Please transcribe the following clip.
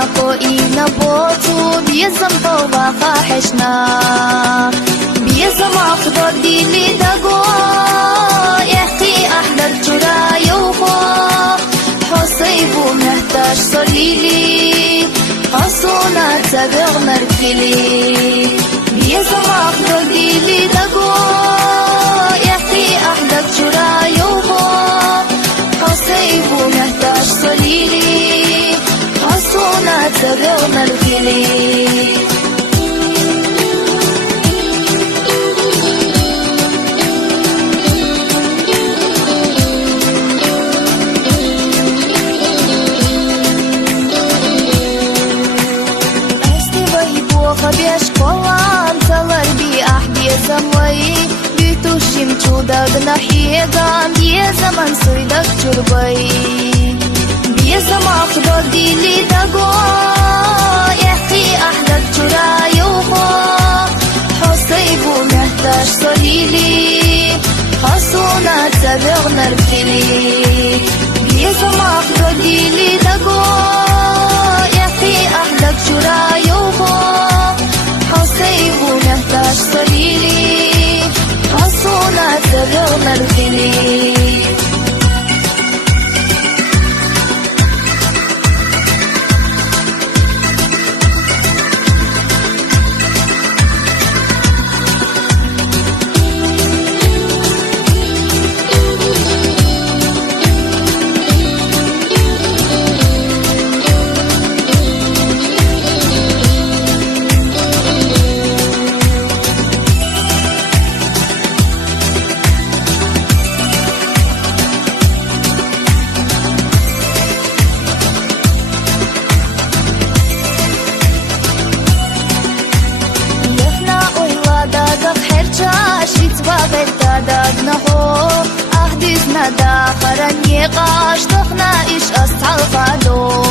قوئنا بوتو بيزم طوبة فاحشنا بيزم أخضر ديلي دقو يحكي أحلى الجرا يوخو حصيبو محتاج صليلي قصونا تبغ مركلي بيزم أخضر ديلي دقو يحكي أحلى الجرا يوخو حصيبو محتاج صليلي قصونا تبغ مركلي خبيش قوان تلربي أحبي زموي بيتو شمتو دغنا حيغان بي زمان سويدك جربي بي زمان خضر ديلي دقو يحكي أحلك جرا يوخو حصيبو محتاج صليلي خصونا تبغ نركلي بي زمان خضر ديلي دقو يحكي أحلك جرا يوخو حصيبو محتاج صليلي حصونا تبغ مركلي أهدينا داخرا يقاش تخنا إيش أصحى القادو